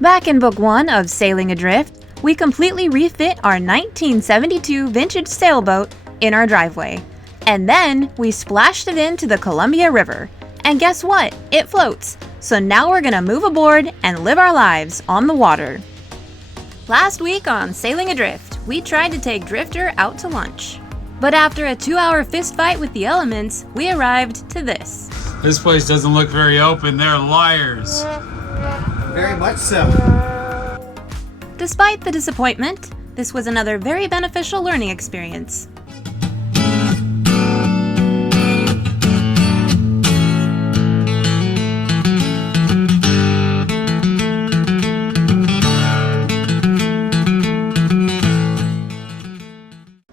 Back in Book 1 of Sailing Adrift, we completely refit our 1972 vintage sailboat in our driveway. And then we splashed it into the Columbia River. And guess what? It floats. So now we're gonna move aboard and live our lives on the water. Last week on Sailing Adrift, we tried to take Drifter out to lunch. But after a 2-hour fist fight with the elements, we arrived to this. This place doesn't look very open. They're liars. Very much so. Despite the disappointment, this was another very beneficial learning experience.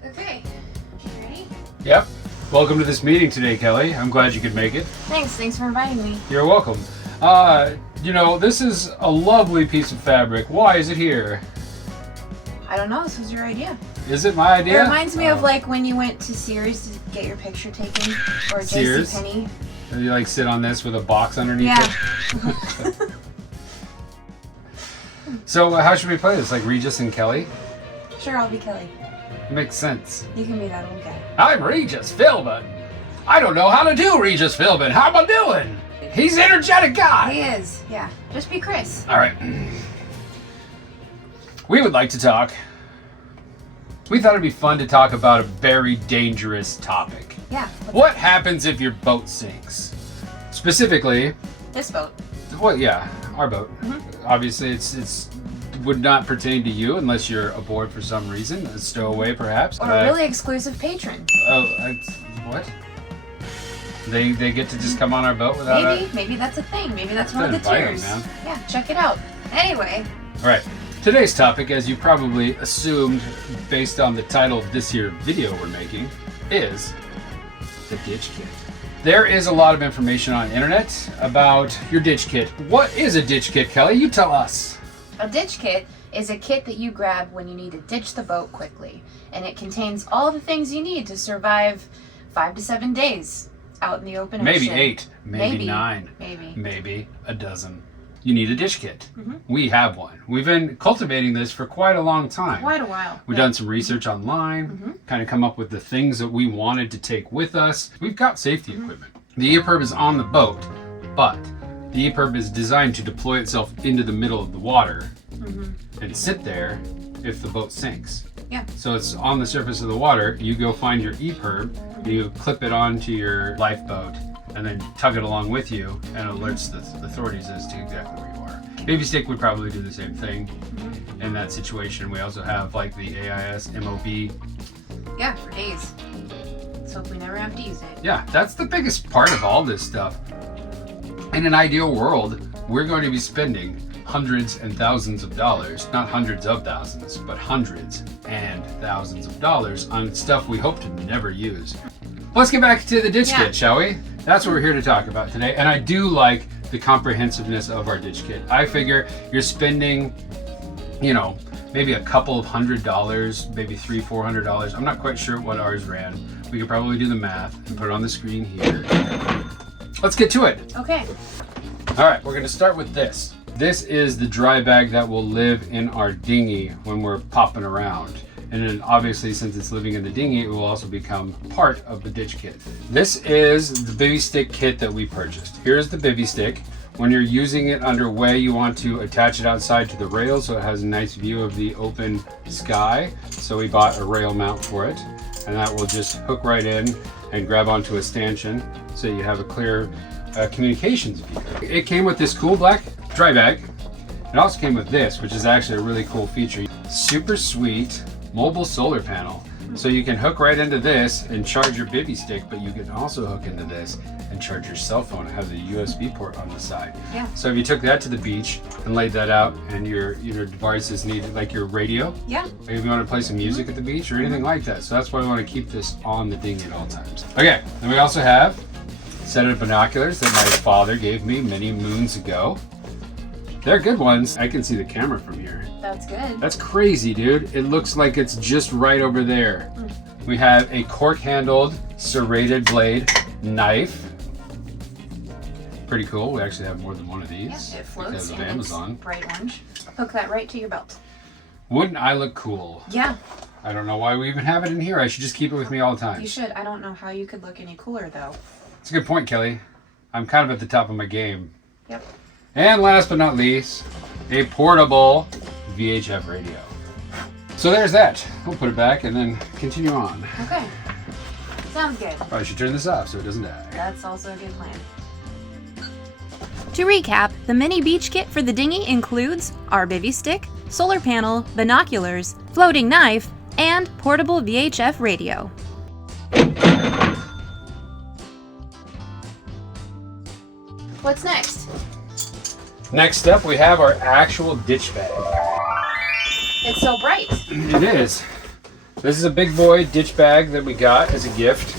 Okay, ready? Yep. Welcome to this meeting today, Kelly. I'm glad you could make it. Thanks for inviting me. You're welcome. You know, this is a lovely piece of fabric. Why is it here? I don't know, this was your idea. Is it my idea? It reminds me of like when you went to Sears to get your picture taken, or Sears? JCPenney. And you like sit on this with a box underneath Yeah. it? So how should we play this? Like Regis and Kelly? Sure, I'll be Kelly. Makes sense. You can be that old guy. I'm Regis Philbin. I don't know how to do Regis Philbin. How am I doing? He's an energetic guy. He is, yeah. Just be Chris. All right. We would like to talk. We thought it'd be fun to talk about a very dangerous topic. Yeah. What happens if your boat sinks? Specifically, This boat. well, yeah, our boat. Obviously, it's would not pertain to you unless you're aboard for some reason, a stowaway perhaps. Or a really exclusive patron. What? They get to just come on our boat without Maybe that's a thing. Maybe that's one of the invite 'em, tiers. man. Yeah, check it out. Anyway, All right. Today's topic, as you probably assumed based on the title of this here video we're making, is the ditch kit. There is a lot of information on the internet about your ditch kit. What is a ditch kit, Kelly? You tell us. a ditch kit is a kit that you grab when you need to ditch the boat quickly. And it contains all the things you need to survive 5 to 7 days out in the open Maybe ocean. 8, maybe 9, maybe a dozen. You need a ditch kit. We have one. We've been cultivating this for quite a long time. Quite a while. We've done some research online, kind of come up with the things that we wanted to take with us. We've got safety equipment. The EPIRB is on the boat, but the EPIRB is designed to deploy itself into the middle of the water and sit there if the boat sinks. Yeah. So it's on the surface of the water. You go find your EPIRB, you clip it onto your lifeboat, and then tug it along with you, and alerts the authorities as to exactly where you are. Baby Stick would probably do the same thing in that situation. We also have like the AIS MOB. Yeah, for days. Let's hope we never have to use it. Yeah, that's the biggest part of all this stuff. In an ideal world, we're going to be spending hundreds and thousands of dollars, not hundreds of thousands, but hundreds and thousands of dollars on stuff we hope to never use. Let's get back to the ditch kit, shall we? That's what we're here to talk about today. And I do like the comprehensiveness of our ditch kit. I figure you're spending, you know, maybe a couple of $100, maybe $300-400. I'm not quite sure what ours ran. We could probably do the math and put it on the screen here. Let's get to it. Okay. All right, we're gonna start with this. This is the dry bag that will live in our dinghy when we're popping around. And then obviously, since it's living in the dinghy, it will also become part of the ditch kit. This is the Bivy stick kit that we purchased. Here's the Bivy stick. When you're using it underway, you want to attach it outside to the rail so it has a nice view of the open sky. So we bought a rail mount for it, and that will just hook right in and grab onto a stanchion so you have a clear communications view. It came with this cool black dry bag. It also came with this, which is actually a really cool feature. Super sweet mobile solar panel. So you can hook right into this and charge your Bivy stick, but you can also hook into this and charge your cell phone. It has a USB port on the side. Yeah. So if you took that to the beach and laid that out, and your devices needed, like your radio, Yeah. if you want to play some music at the beach or anything like that. So that's why we want to keep this on the dinghy at all times. Okay, and we also have a set of binoculars that my father gave me many moons ago. They're good ones. I can see the camera from here. That's good. That's crazy, dude. It looks like it's just right over there. We have a cork-handled serrated blade knife. Pretty cool. We actually have more than one of these. Yeah, it floats because of and Amazon. it's bright orange. Hook that right to your belt. Wouldn't I look cool? Yeah. I don't know why we even have it in here. I should just keep it with me all the time. You should. I don't know how you could look any cooler though. It's a good point, Kelly. I'm kind of at the top of my game. Yep. And last but not least, a portable VHF radio. So there's that. We'll put it back and then continue on. Okay. Sounds good. Probably should turn this off so it doesn't die. That's also a good plan. To recap, the mini beach kit for the dinghy includes our bivy stick, solar panel, binoculars, floating knife, and portable VHF radio. What's next? Next up, we have our actual ditch bag. It's so bright. It is. This is a big boy ditch bag that we got as a gift.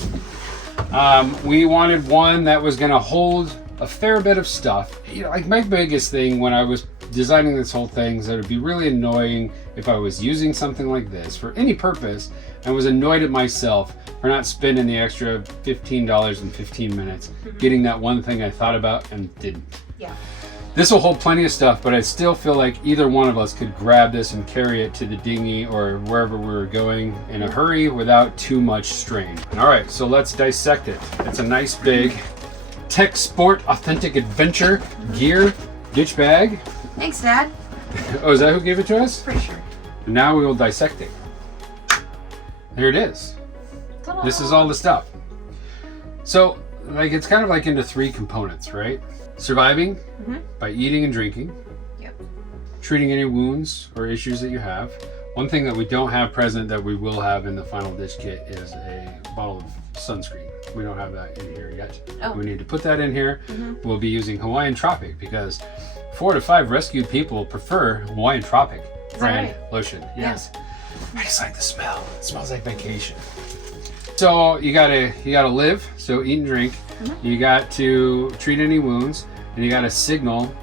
We wanted one that was going to hold a fair bit of stuff. You know, like my biggest thing when I was designing this whole thing is that it would be really annoying if I was using something like this for any purpose and was annoyed at myself for not spending the extra $15 in 15 minutes getting that one thing I thought about and didn't. Yeah. This will hold plenty of stuff, but I still feel like either one of us could grab this and carry it to the dinghy or wherever we were going in a hurry without too much strain. All right, so let's dissect it. It's a nice big Tech Sport Authentic Adventure gear ditch bag. Thanks, Dad. Oh, is that who gave it to us? Pretty sure. Now we will dissect it. Here it is. Ta-da. This is all the stuff. So, like, it's kind of like into three components, right? Surviving by eating and drinking. Yep. Treating any wounds or issues that you have. One thing that we don't have present that we will have in the final ditch kit is a bottle of sunscreen. We don't have that in here yet. Oh. We need to put that in here. We'll be using Hawaiian Tropic because 4 to 5 rescued people prefer Hawaiian Tropic brand right? lotion. Yes. I just like the smell. It smells like vacation. So you gotta live, so eat and drink. You got to treat any wounds, and you gotta signal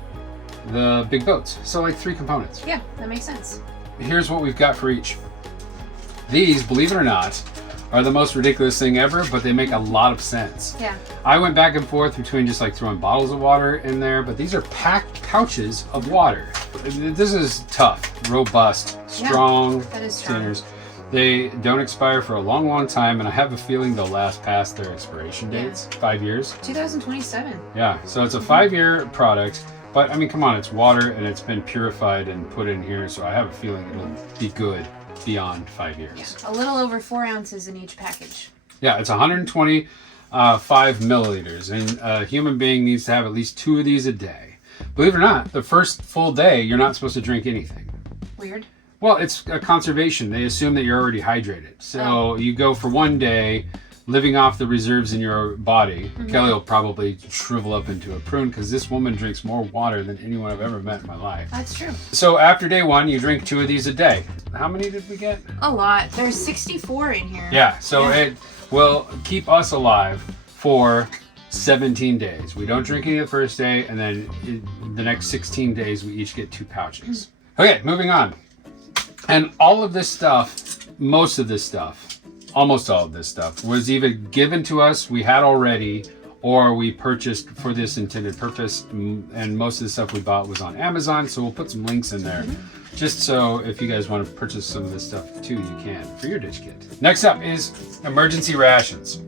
the big boats. So like 3 components. Yeah, that makes sense. Here's what we've got for each. These, believe it or not, are the most ridiculous thing ever, but they make a lot of sense. Yeah. I went back and forth between just like throwing bottles of water in there, but these are packed pouches of water. This is tough, robust, strong that is strong. containers. They don't expire for a long, long time, and I have a feeling they'll last past their expiration dates. 5 years. 2027. Yeah, so it's a 5-year product, but I mean, come on, it's water and it's been purified and put in here, so I have a feeling it'll be good beyond 5 years. A little over 4 ounces in each package. Yeah, it's 125 milliliters, and a human being needs to have at least 2 of these a day. Believe it or not, the first full day, you're not supposed to drink anything. Weird. Well, it's a conservation. They assume that you're already hydrated. So you go for 1 day, living off the reserves in your body. Kelly will probably shrivel up into a prune because this woman drinks more water than anyone I've ever met in my life. That's true. So after day 1, you drink 2 of these a day. How many did we get? A lot. There's 64 in here. Yeah, so it will keep us alive for 17 days. We don't drink any the first day, and then the next 16 days, we each get 2 pouches. Okay, moving on. And all of this stuff, most of this stuff, almost all of this stuff, was either given to us, we had already, or we purchased for this intended purpose. And most of the stuff we bought was on Amazon, so we'll put some links in there. Just so if you guys want to purchase some of this stuff too, you can for your ditch kit. Next up is emergency rations.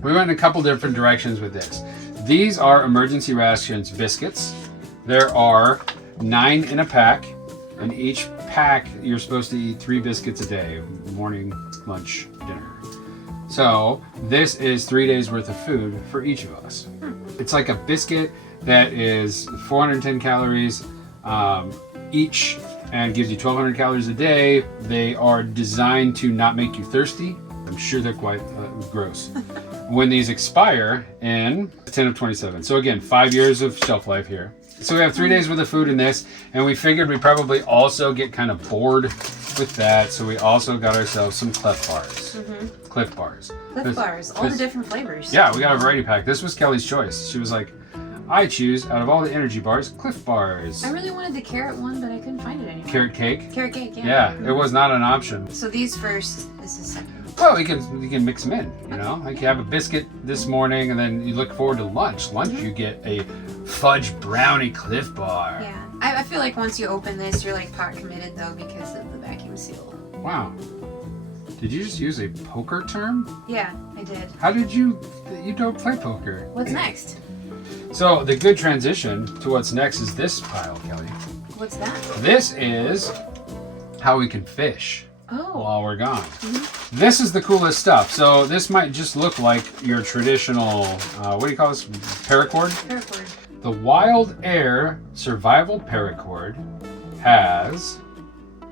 We went in a couple different directions with this. These are emergency rations biscuits. There are 9 in a pack, and each pack you're supposed to eat 3 biscuits a day, morning, lunch, dinner. So this is 3 days worth of food for each of us. It's like a biscuit that is 410 calories each and gives you 1200 calories a day. They are designed to not make you thirsty. I'm sure they're quite gross. When these expire in 10 of 27. So again, 5 years of shelf life here. So we have 3 days worth of food in this, and we figured we'd probably also get kind of bored with that, so we also got ourselves some CLIF bars. CLIF bars. CLIF bars, all the different flavors. Yeah, we got a variety pack. This was Kelly's choice. She was like, I choose, out of all the energy bars, CLIF bars. I really wanted the carrot one, but I couldn't find it anymore. Carrot cake? Carrot cake, yeah. Yeah, it was not an option. So these first, this is second. Well, you can mix them in, you know? Like you have a biscuit this morning and then you look forward to lunch. Lunch, you get a fudge brownie Cliff Bar. Yeah. I feel like once you open this, you're like pot committed though because of the vacuum seal. Wow. Did you just use a poker term? Yeah, I did. How did you don't play poker? What's next? So the good transition to what's next is this pile, Kelly. What's that? This is how we can fish Oh. while we're gone. This is the coolest stuff. So this might just look like your traditional, what do you call this? Paracord? Paracord. The Wild Air Survival Paracord has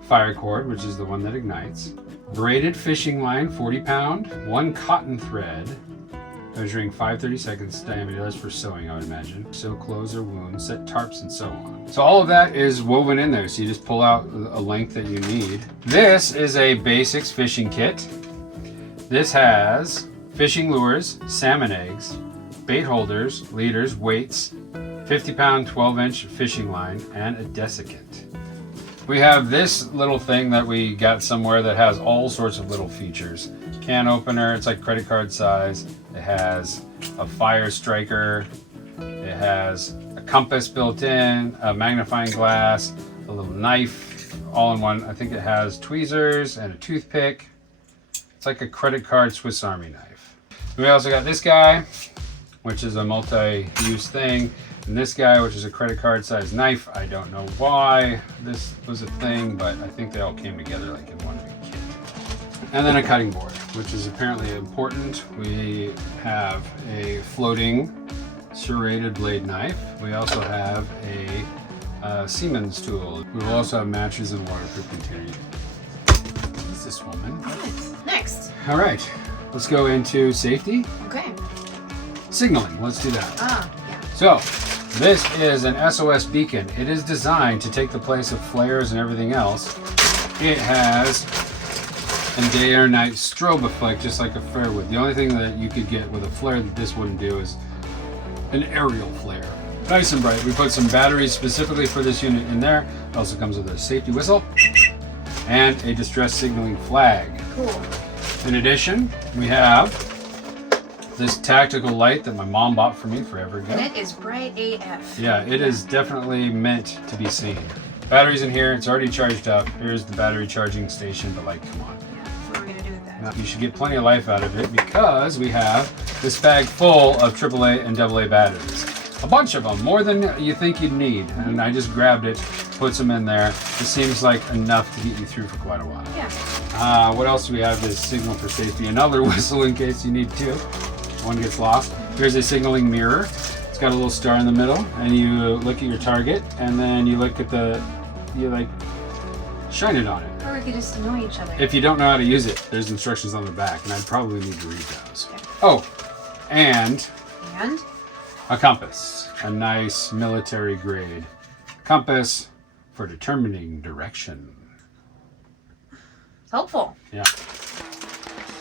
fire cord, which is the one that ignites, braided fishing line, 40 pound, one cotton thread, measuring 5/30 seconds diameter. That's for sewing, I would imagine. Sew clothes or wounds, set tarps, and so on. So all of that is woven in there. So you just pull out a length that you need. This is a basics fishing kit. This has fishing lures, salmon eggs, bait holders, leaders, weights, 50 pound, 12-inch fishing line, and a desiccant. We have this little thing that we got somewhere that has all sorts of little features. Can opener, it's like credit card size. It has a fire striker. It has a compass built in, a magnifying glass, a little knife, all in one. I think it has tweezers and a toothpick. It's like a credit card Swiss Army knife. We also got this guy, which is a multi-use thing. And this guy, which is a credit card size knife. I don't know why this was a thing, but I think they all came together like in one big kit. And then a cutting board, which is apparently important. We have a floating serrated blade knife. We also have a Siemens tool. We will also have matches and waterproof container. Who's this woman? Next. All right, let's go into safety. Okay. Signaling, let's do that. Yeah. So, this is an S.O.S beacon. It is designed to take the place of flares and everything else. It has a day or night strobe effect, just like a flare would. The only thing that you could get with a flare that this wouldn't do is an aerial flare. Nice and bright. We put some batteries specifically for this unit in there. It also comes with a safety whistle and a distress signaling flag. Cool. In addition, we have this tactical light that my mom bought for me forever ago. And it is bright AF. Yeah, it is definitely meant to be seen. Batteries in here, it's already charged up. Here's the battery charging station, but like, come on. Yeah, what are we gonna do with that? Now, you should get plenty of life out of it because we have this bag full of AAA and AA batteries. A bunch of them, more than you think you'd need. And I just grabbed it, put some in there. It seems like enough to get you through for quite a while. Yeah. What else do we have? This signal for safety. Another whistle in case you need two. One gets lost. Here's a signaling mirror. It's got a little star in the middle, and you look at your target, and then you look at you like shine it on it. Or we could just annoy each other. If you don't know how to use it, there's instructions on the back, and I'd probably need to read those. Oh, and And? a compass. A nice military grade compass for determining direction. Helpful. Yeah.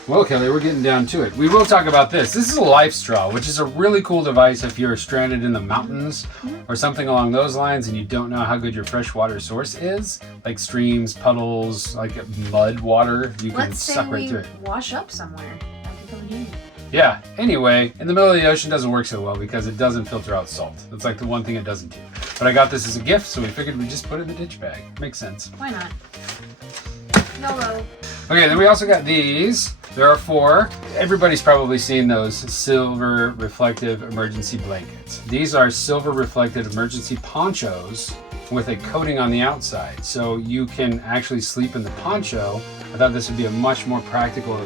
Well, Kelly, we're getting down to it. We will talk about this. This is a life straw, which is a really cool device if you're stranded in the mountains or something along those lines and you don't know how good your freshwater source is, like streams, puddles, like mud water. You can Let's say suck right we through it. wash up somewhere. I could come in here. Yeah. Anyway, in the middle of the ocean doesn't work so well because it doesn't filter out salt. That's like the one thing it doesn't do. But I got this as a gift, so we figured we'd just put it in the ditch bag. Makes sense. Why not? YOLO. Okay, then we also got these. There are 4. Everybody's probably seen those silver reflective emergency blankets. These are silver reflective emergency ponchos with a coating on the outside. So you can actually sleep in the poncho. I thought this would be a much more practical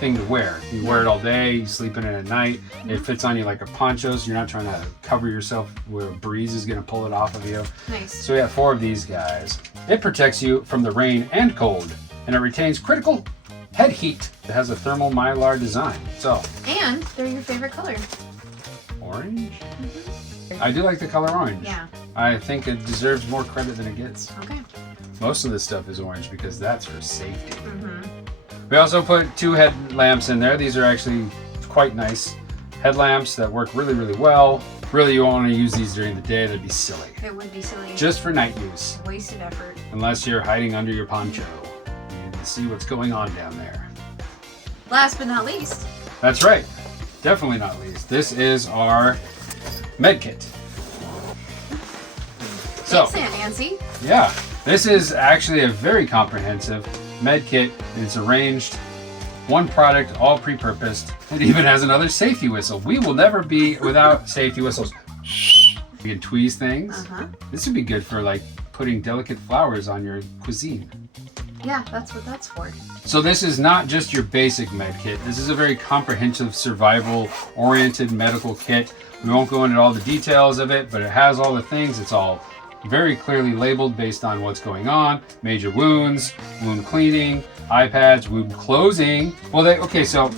thing to wear. You wear it all day, you sleep in it at night. It fits on you like a poncho, so you're not trying to cover yourself where a breeze is gonna pull it off of you. Nice. So we have 4 of these guys. It protects you from the rain and cold, and it retains critical head heat. It has a thermal mylar design. So, And they're your favorite color. orange? I do like the color orange. Yeah. I think it deserves more credit than it gets. Okay. Most of this stuff is orange because that's for safety. Mm-hmm. We also put 2 headlamps in there. These are actually quite nice headlamps that work really, really well. Really, you won't want to use these during the day. That'd be silly. It would be silly. Just for night use. Wasted effort. Unless you're hiding under your poncho. You need to see what's going on down there. Last but not least. That's right. Definitely not least. This is our med kit. So, Thanks, Aunt Nancy. yeah, this is actually a very comprehensive med kit. It's arranged, one product, all pre-purposed. It even has another safety whistle. We will never be without safety whistles. You can tweeze things. This would be good for like putting delicate flowers on your cuisine. Yeah, that's what that's for. So this is not just your basic med kit. This is a very comprehensive survival-oriented medical kit. We won't go into all the details of it, but it has all the things. It's all very clearly labeled based on what's going on. Major wounds, wound cleaning, eye pads, wound closing. Well, okay, so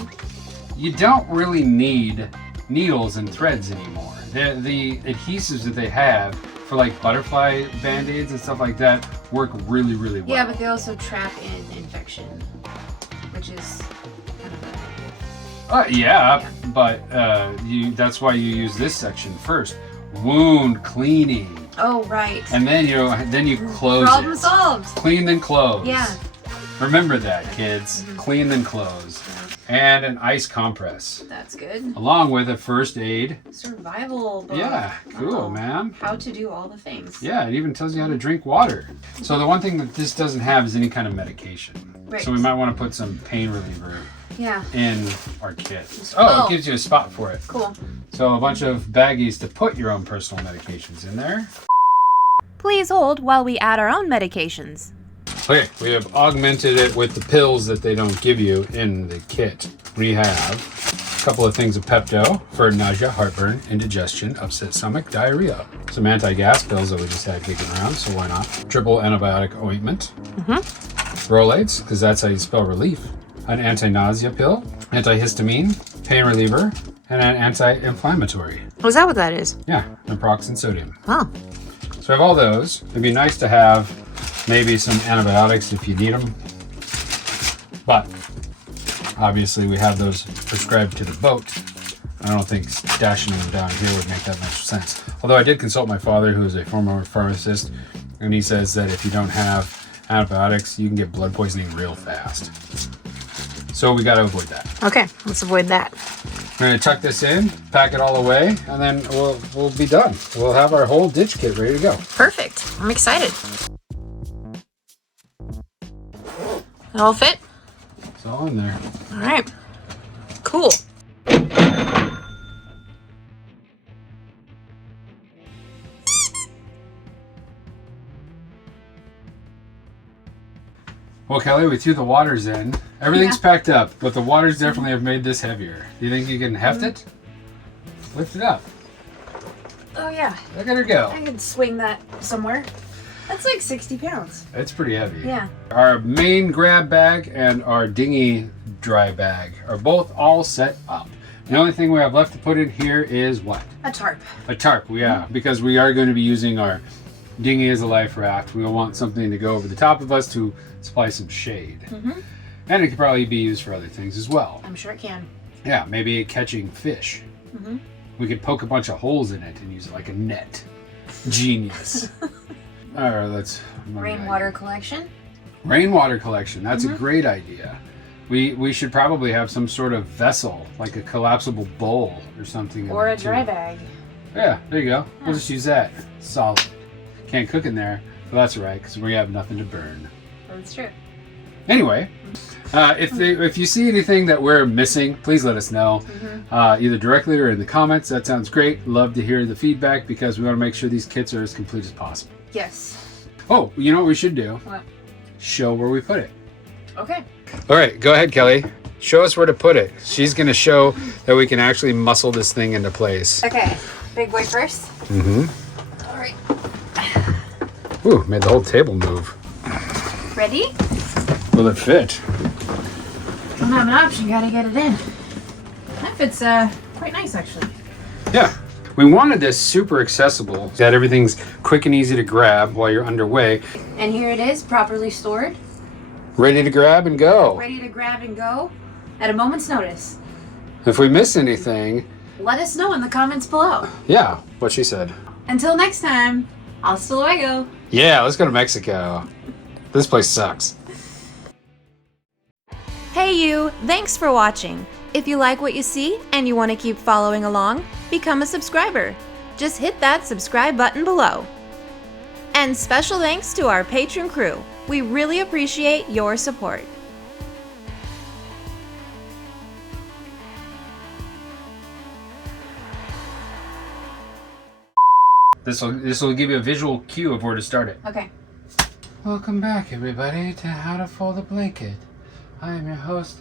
you don't really need needles and threads anymore. The adhesives that they have for like butterfly band-aids and stuff like that work really, really well. Yeah, but they also trap in infection, which is kind of yeah, but that's why you use this section first. Wound cleaning. Oh, right. And then you close Problem it. solved. Clean then close. Yeah. Remember that, kids. Clean then close. And an ice compress. That's good. Along with a first aid. Survival book. Yeah, cool, Oh, man. How to do all the things. Yeah, it even tells you how to drink water. So the one thing that this doesn't have is any kind of medication. Right. So we might want to put some pain reliever Yeah. in our kit. Oh. It gives you a spot for it. Cool. So a bunch of baggies to put your own personal medications in there. Please hold while we add our own medications. Okay, we have augmented it with the pills that they don't give you in the kit. We have a couple of things of Pepto for nausea, heartburn, indigestion, upset stomach, diarrhea. Some anti-gas pills that we just had kicking around, so why not? Triple antibiotic ointment. Rolaids, because that's how you spell relief. An anti-nausea pill, antihistamine, pain reliever, and an anti-inflammatory. Was that what that is? Yeah, naproxen sodium. Huh. So I have all those. It'd be nice to have maybe some antibiotics if you need them. But obviously we have those prescribed to the boat. I don't think stashing them down here would make that much sense. Although I did consult my father, who is a former pharmacist, and he says that if you don't have antibiotics, you can get blood poisoning real fast. So we got to avoid that. Okay, let's avoid that. We're going to tuck this in, pack it all away, and then we'll be done. We'll have our whole ditch kit ready to go. Perfect. I'm excited. It all fit? It's all in there. All right. Cool. Well, Kelly, we threw the waters in. Everything's packed up, but the waters definitely have made this heavier. Do you think you can heft it? Lift it up. Oh, yeah. Look at her go. I could swing that somewhere. That's like 60 pounds. It's pretty heavy. Yeah. Our main grab bag and our dinghy dry bag are both all set up. The only thing we have left to put in here is what? A tarp. A tarp, yeah, because we are going to be using our dinghy as a life raft. We will want something to go over the top of us to supply some shade. And it could probably be used for other things as well. I'm sure it can. Yeah, maybe catching fish. We could poke a bunch of holes in it and use it like a net. Genius. All right, let's... Rainwater collection. Rainwater collection. That's a great idea. We should probably have some sort of vessel, like a collapsible bowl or something. Or a dry bag. Yeah, there you go. We'll just use that. Solid. Can't cook in there, but that's all right because we have nothing to burn. That's true. Anyway, if you see anything that we're missing, please let us know, either directly or in the comments. That sounds great. Love to hear the feedback because we want to make sure these kits are as complete as possible. Yes. Oh, you know what we should do? What? Show where we put it. Okay. All right, go ahead, Kelly. Show us where to put it. She's going to show that we can actually muscle this thing into place. Okay. Big boy first. All right. Ooh, made the whole table move. Ready? Will it fit? Don't have an option. Gotta get it in. That fits quite nice, actually. Yeah. We wanted this super accessible, that everything's quick and easy to grab while you're underway. And here it is, properly stored. Ready to grab and go. Ready to grab and go at a moment's notice. If we miss anything, Let us know in the comments below. yeah, what she said. Until next time, hasta luego. Yeah, let's go to Mexico. This place sucks. Hey you, thanks for watching. If you like what you see and you want to keep following along, become a subscriber. Just hit that subscribe button below. And special thanks to our Patreon crew. We really appreciate your support. This will give you a visual cue of where to start it. Okay. Welcome back, everybody, to How to Fold a Blanket. I am your host,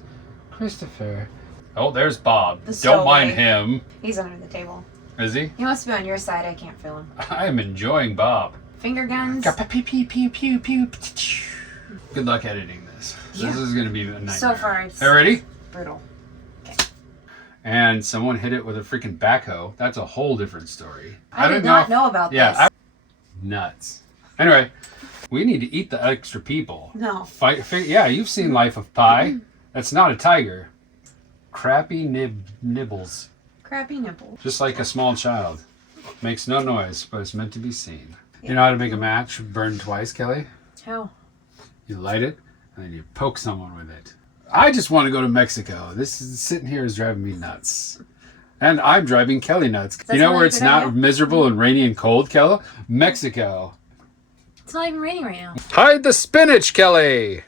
Christopher. Oh, there's Bob. The Don't mind stowaway. him. He's under the table. Is he? He must be on your side. I can't feel him. I am enjoying Bob. Finger guns. Pew, pew, pew, pew, pew. Good luck editing this. Yeah. This is going to be a nightmare. So far, it's Are you ready? brutal. And someone hit it with a freaking backhoe. That's a whole different story. I did not know about yeah, this. Nuts. Anyway, we need to eat the extra people. No. Yeah, you've seen Life of Pi. That's not a tiger. Crappy nibbles. Crappy nipple. Just like a small child. Makes no noise, but it's meant to be seen. You know how to make a match burn twice, Kelly? How? You light it, and then you poke someone with it. I just want to go to Mexico. Sitting here is driving me nuts. And I'm driving Kelly nuts. That's You know not where a it's good not idea. miserable and rainy and cold, Kelly? Mexico. It's not even raining right now. Hide the spinach, Kelly!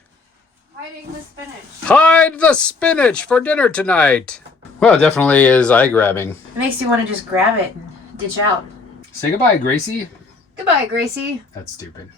Hiding the spinach. Hide the spinach for dinner tonight! Well, it definitely is eye-grabbing. It makes you want to just grab it and ditch out. Say goodbye, Gracie. Goodbye, Gracie. That's stupid.